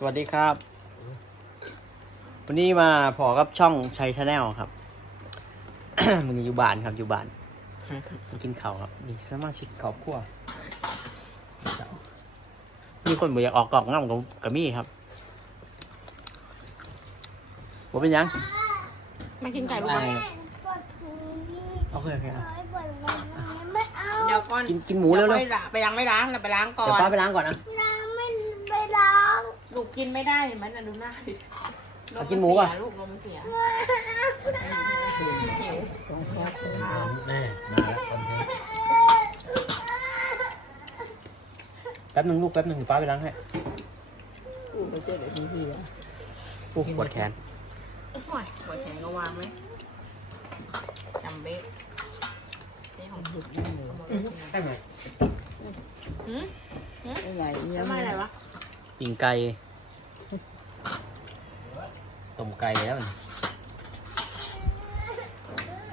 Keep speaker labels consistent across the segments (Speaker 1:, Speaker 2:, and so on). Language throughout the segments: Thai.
Speaker 1: สวัสดีครับ วันนี้มาพอกับช่องชัยชาแนลครับ มึงอยู่บ้านครับอยู่บ้านมากินข้าวครับมีสมาชิกครอบครัวมีคนบอกอยากออกกล่องน้ำกับกับมี่ครับว่าเป็นหยัง
Speaker 2: มากินไก่ลูก
Speaker 1: ไอ้
Speaker 2: บอล
Speaker 1: โอเคโอเคเอา
Speaker 3: ไม่เอา
Speaker 2: เดี๋ยวก่อน
Speaker 1: กินกินหมูเร็ว
Speaker 2: ดี๋
Speaker 1: ๆ
Speaker 2: ย
Speaker 1: เดี๋
Speaker 2: ไปล้างไปยังไม่ล้างเราไปล้างก่อ
Speaker 1: ยวน ป้าไปล้างก่อนนะ
Speaker 2: กกินไม่ได้เห็นไหมน่ะดูหน้าดิ
Speaker 1: เอากินหมูก่อน
Speaker 2: ลูกลมมันเสีย
Speaker 4: แน่มาแล้วคอนเทนต์
Speaker 1: แป๊บนึงลูกแป๊บนึงเดี๋ยวป้าไปล้างให้
Speaker 2: ลูกไปเจอเดี๋ยวทีทีอะ
Speaker 1: ลูกปวดแขน
Speaker 2: โอ้ยหัวแขนก็วางไว้จำเบ๊กนี่ของบุตร
Speaker 1: ได้ไหม
Speaker 2: หืม
Speaker 5: อะไร
Speaker 2: ทำไมอะไรวะ
Speaker 1: ปิ่งไก่ ต้มไก่แล้วนี่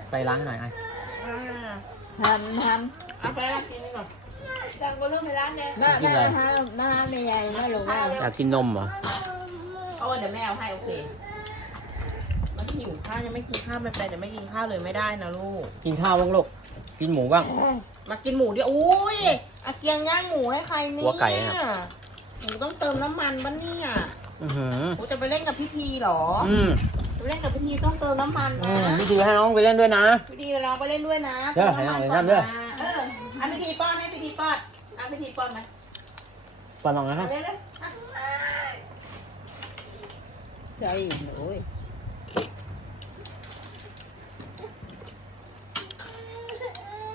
Speaker 1: ไปล้างให้หน่อยไอ้
Speaker 2: อ่า
Speaker 5: ทำท
Speaker 2: เอาไปละกินนี่ก่อน
Speaker 3: จังก็เริ่มไปล้างเนี่ยำ
Speaker 5: มามาหามาหาไม่ใหญ่นะลูกว่า
Speaker 1: อยากกินนมเหรอ
Speaker 2: เอาเดี๋ยวแม่เอาให้โอเคมันหิวข้าวยังไม่กินข้าวไม่เป็นจะไม่กินข้าวเลยไม่ได้นะลูก
Speaker 1: กินข้าวบ้างลูกกินหมูบ้าง
Speaker 2: มากินหมูดิอุ้ยอาเกียงย่างหมูให้ใครเนี่ย
Speaker 1: หัวไก่อะ
Speaker 2: หมูต้องเติมน้ำมันบ้านเนี่ย
Speaker 1: อือหือ
Speaker 2: หมูจะไปเล่นกับพี่พีเหรอ
Speaker 1: อืม
Speaker 2: จะไปเล่นกับพี่พีต้องเติมน้ำมัน
Speaker 1: อื
Speaker 2: นะ
Speaker 1: มพี่ดีให้น้องไปเล่นด้วยนะ
Speaker 2: พี่ดีเราไปเล่นด้วยนะ
Speaker 1: เด้อ
Speaker 2: ติมน้ำมัน
Speaker 1: ให้
Speaker 2: ก่
Speaker 1: น้
Speaker 2: อ
Speaker 1: อนงเล่น
Speaker 2: นะเออเอาพี่ทีป้อนให้พี่ทีป้อนเอาพี่ทีป้อนไหม
Speaker 1: ปอนลองนะครับ
Speaker 2: เอาเล่นเลย
Speaker 5: ใจโอ้ย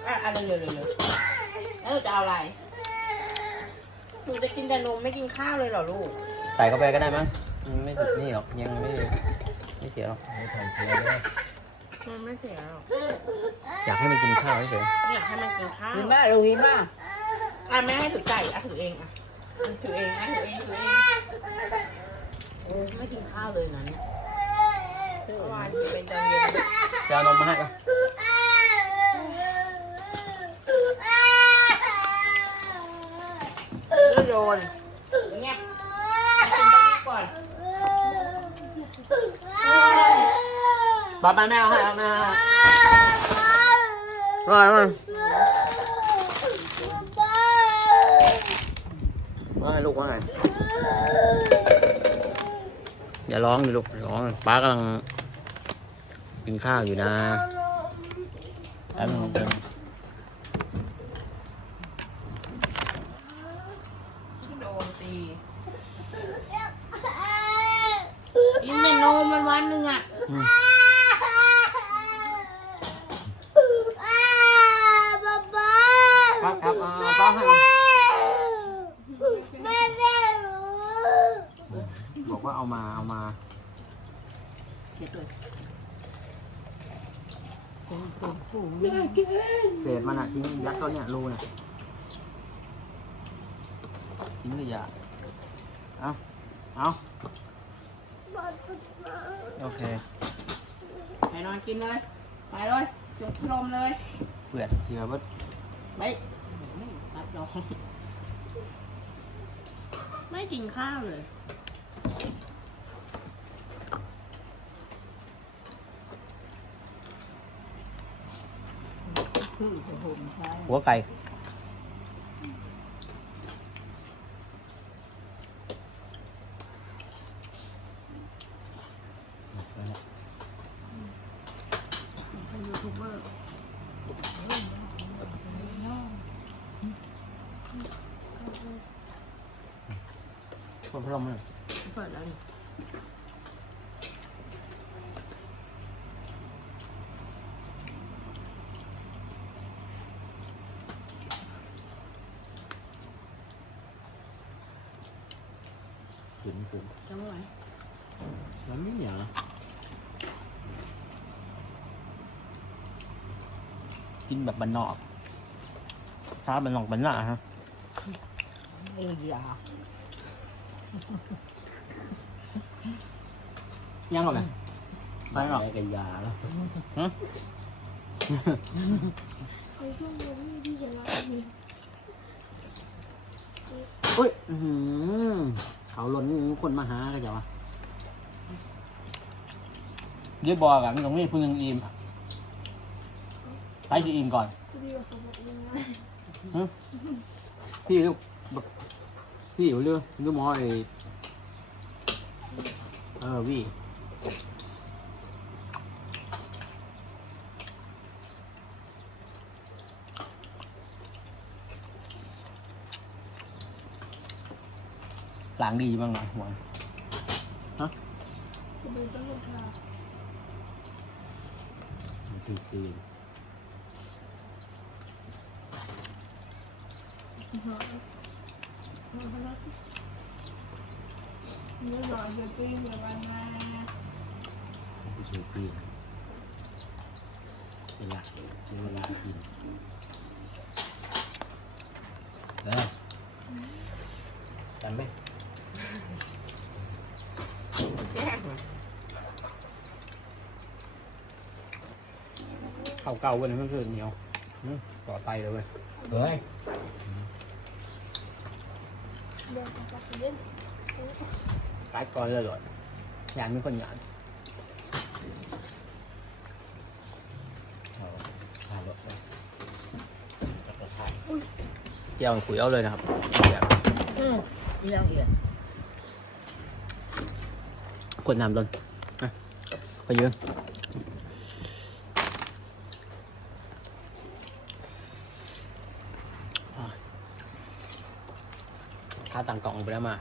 Speaker 2: อะเอาเร็วเร็วเร็วแล้วหนูจะเอาอะไรหนูจะกินแต่นมไม่กินข้าวเลยเหรอลูก
Speaker 1: ใส่เข้าไปก็ได้มั้งมันไม่ติดนี่หรอกยังไม่ไม่เสียหรอก
Speaker 4: ไม่ทำเสียเลย
Speaker 2: มันไม่เสียหรอก
Speaker 1: อยากให้มันกินข้าวเฉย
Speaker 2: อยากให้มันกินข้าว
Speaker 5: กินมาลูกกินมา
Speaker 2: อะแม่ให้ถือไก่อะถือเองอะถือเองอะถือเองถือเองโอ้ไม่กินข้าวเลยนะเนี่ยเมื่อวานกินเป็นตอนเย็น
Speaker 1: ๆจะเอานมมาให้ปะ
Speaker 2: ก็โยนเงียบกินตรงนี้ก่อน
Speaker 1: ป้าป้าแม่เอาให้เอาแม่เอาให้ว่าไงว่าไงว่าไงลูกว่าไงอย่าร้องดิลูกร้องป้ากำลังกินข้าวอยู่นะแป๊บนึงเดี๋ยว
Speaker 2: โดนตี กินมมันวันหนึ่งอะ
Speaker 1: อืม
Speaker 3: ป๊าป๊า
Speaker 1: ครับครับเอาป้าให้เอา
Speaker 3: ไม่ได้
Speaker 1: บอกว่าเอามาเอามา
Speaker 2: เก็บเลย
Speaker 1: เศษมันอะทิ้งยัดเข้าเนี่ยรูเนี่ยทิ้งขยะเอาเอา โอเค
Speaker 2: ไปนอนกินเลย ไปเลยจุกลมเลย
Speaker 1: เปลือกเสือเบิด
Speaker 2: ไม่รับรองไม่กินข้าวเลย
Speaker 5: คือผมใช่
Speaker 1: หัวไก่ เปิดพัดลมเลย
Speaker 2: เปิดแล้วนี่
Speaker 1: ถึงถึง
Speaker 2: จังหวะ
Speaker 1: มันไม่เหนียวนะ กินแบบบันนอกซาบันนอกบันหน้าฮะ
Speaker 5: เอ้ยอย่า
Speaker 1: ยังก่อนไหมไปหรอก
Speaker 4: แม่กันยาแล้ว
Speaker 1: ฮะ
Speaker 3: ในช่วงนี้ไม่ดีจะล้างนี่
Speaker 1: อุ้ยอื้อหือเขาล้นคนมาหาก็จะวะเดี๋ยวบอกอะมันต้องมีพึ่งอิ่ม ไปสิอิ่มก่อน
Speaker 3: ดีกว่าเขาบอกยังไง
Speaker 1: พี่ก็แบบพี่อยู่เรื่องเรื่องหมอไอเออวี่หลังดีบ้างไหมหัว
Speaker 3: จะดูต้นลูกค้า
Speaker 1: คือคือ
Speaker 3: เนื้อหน่อยจะจิ้มแบบวันมา
Speaker 1: คือคือเวลาเวลากินเออจำไหม
Speaker 2: แย่ง
Speaker 1: ข้าวเก่าเว้ยมันคือเหนียวต่อไตเลยเว้ย
Speaker 4: เฮ้ย
Speaker 3: เดินไปกับเล่น
Speaker 1: กัดก่อนเลยเลยยานมีคนหยาน
Speaker 4: เอาถ่ายรถไปแล้วก็ถ่าย
Speaker 1: เกี่ยวขุยเอาเลยนะครับแบบ
Speaker 5: อืมเรื่องเอียด
Speaker 1: กดน้ำลนอะไปยืน ข้าวต่างกล่องไปแล้วมา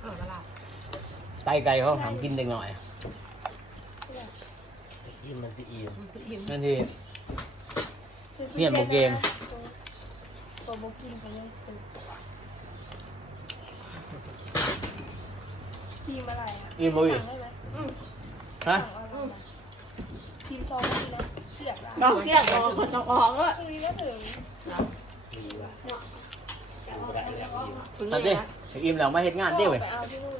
Speaker 2: เออละลาย
Speaker 1: ไตไก่เขาทำกินเด็กหน่อย
Speaker 4: ยิ้มมันสิอิ่ม
Speaker 2: อิ่ม
Speaker 1: นั่นที่ เนี่ยโบเกง
Speaker 3: ตัวโบกินไปเลยตึก ทีมอะไรอะ
Speaker 1: อีมุย
Speaker 3: สั่งได้ไหม
Speaker 1: ฮะ
Speaker 3: ทีมซองนี่นะเสียบละ
Speaker 5: เราเสียกออกคนต้องออกอะ
Speaker 3: ตรงนี้ก็ถึง
Speaker 4: ดีว่ะดูกระเอียดอิ่ม
Speaker 2: คุณ
Speaker 1: ตัด
Speaker 2: แม่
Speaker 1: ดิ
Speaker 2: นะ
Speaker 1: อิ่มแล้วมาเฮ็ดงานดิเว้ย
Speaker 3: ไปเอาที่นู่น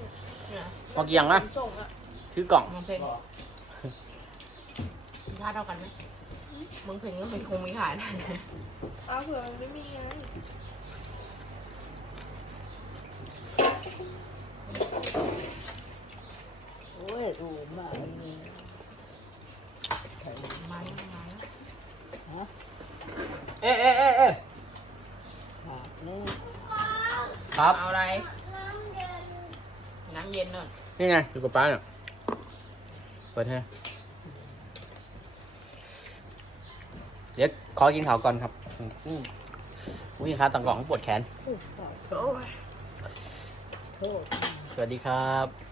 Speaker 2: เนี่ย
Speaker 1: มาเกี่ยงนะ
Speaker 3: ส่งอะ
Speaker 1: ถือกล่อง
Speaker 2: มึงเพลงค่าเท่ากันไหมมึงเพลงก็เป็นคงมีขายได้
Speaker 3: เอาเผื่อมันไม่มีไง
Speaker 5: โอ้ย ดูบ้านี่
Speaker 2: มาแล้วมาแล้ว
Speaker 1: เอ๊ะเอ๊ะเอ๊ะเอ๊ะ
Speaker 5: ขาดนี่
Speaker 1: ครับ
Speaker 2: เอาอะไร น้ำเย็นเนอะ
Speaker 1: นี่ไงอยู่กับป้าเนี่ยเปิดให้เดี๋ยวขอกินข้าวก่อนครับอืมอุ้ยขาต่างกล่องปวดแขน
Speaker 2: โอ้ย
Speaker 5: โทษ
Speaker 1: สวัสดีครับ